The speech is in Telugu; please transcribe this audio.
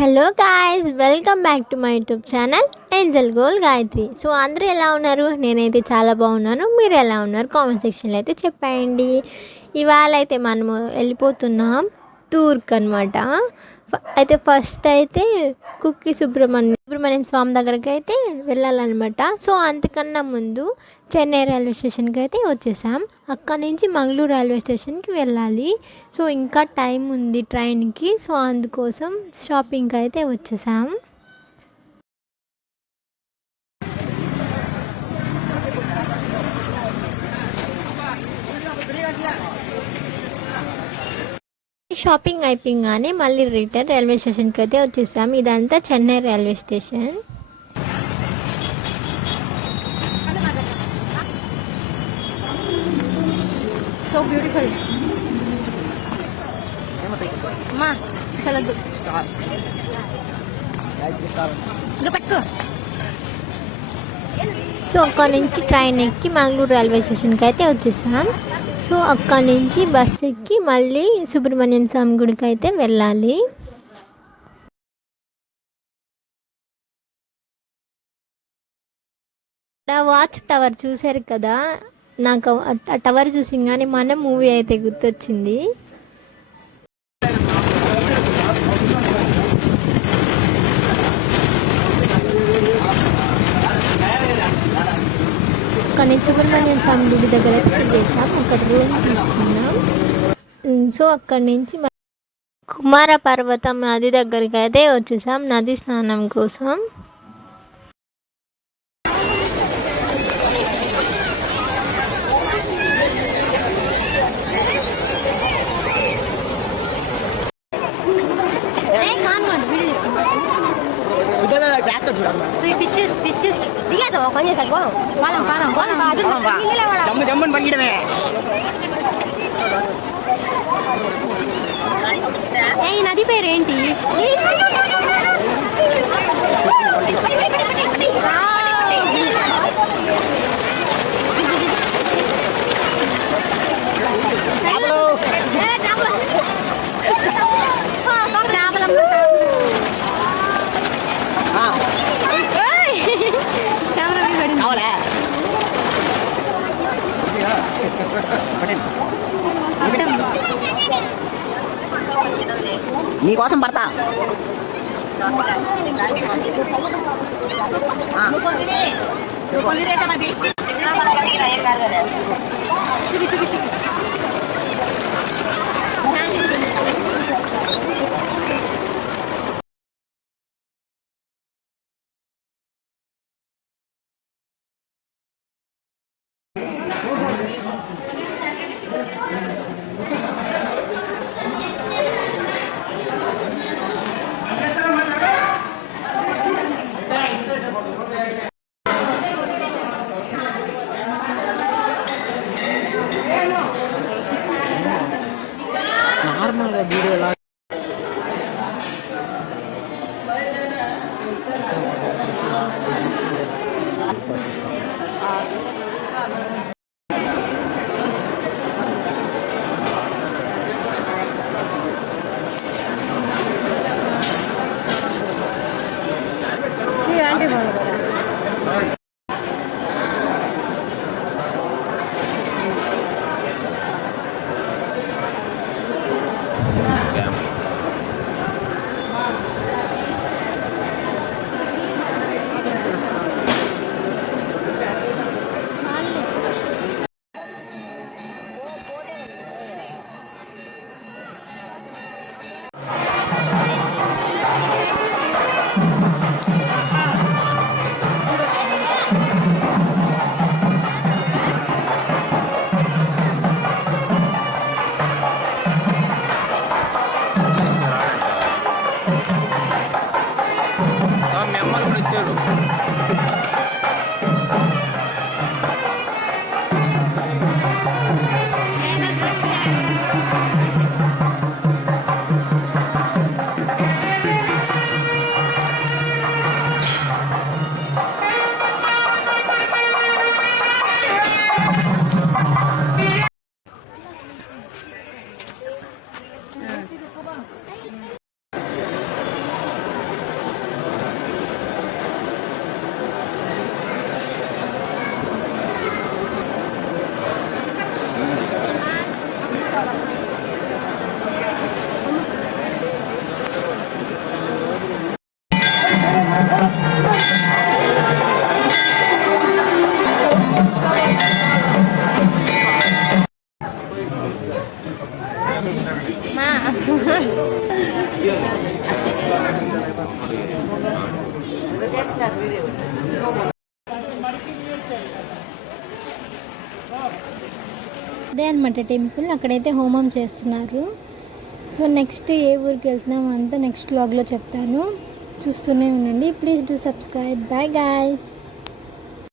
Hello guys, welcome back to my YouTube channel Angel goal Gayatri. So అందరూ ఎలా ఉన్నారు? నేనైతే చాలా బాగున్నాను. మీరు ఎలా ఉన్నారు? కామెంట్ సెక్షన్లో అయితే చెప్పండి. ఇవాళ అయితే మనము వెళ్ళిపోతున్నాం టూర్కి అనమాట. అయితే ఫస్ట్ అయితే కుక్కి సుబ్రహ్మణ్యం స్వామి దగ్గరికి అయితే వెళ్ళాలన్నమాట. సో అంతకన్నా ముందు చెన్నై రైల్వే స్టేషన్కి అయితే వచ్చేసాం. అక్కడ నుంచి మంగళూరు రైల్వే స్టేషన్కి వెళ్ళాలి. సో ఇంకా టైం ఉంది ట్రైన్కి. సో అందుకోసం షాపింగ్కి అయితే వచ్చేసాం. షాపింగ్ అయిపోగానే మళ్ళీ రిటర్న్ రైల్వే స్టేషన్కి అయితే వచ్చేసాం. ఇదంతా Chennai railway station. So beautiful అమ్మా, అసలు ఇంకా పట్టుకో. సో అక్కడ నుంచి ట్రైన్ ఎక్కి మంగళూరు రైల్వే స్టేషన్కి అయితే వచ్చేసాం. సో అక్కడ నుంచి బస్ ఎక్కి మళ్ళీ సుబ్రహ్మణ్యం స్వామి గుడికి అయితే వెళ్ళాలి. వాచ్ టవర్ చూసారు కదా, నాకు ఆ టవర్ చూసింగానే మన మూవీ అయితే గుర్తొచ్చింది. అక్కడ నుంచి సుబ్రహ్మణ్యం స్వామి గుడి దగ్గర అయితే తిరిగేసాం. అక్కడ రూమ్ తీసుకున్నాం. సో అక్కడి నుంచి కుమార పర్వతం నది దగ్గరికి అయితే వచ్చేసాం నది స్నానం కోసం. ఈ నది పేరేంటి? నీకోసం పడతా. నార్మల్గా వీడియోలా అదే అనమాట టెంపుల్, అక్కడైతే హోమం చేస్తున్నారు. సో నెక్స్ట్ ఏ ఊరికి వెళ్తున్నాం అంతా నెక్స్ట్ వ్లాగ్లో చెప్తాను, చూస్తూనే ఉండండి. Please do subscribe. Bye guys.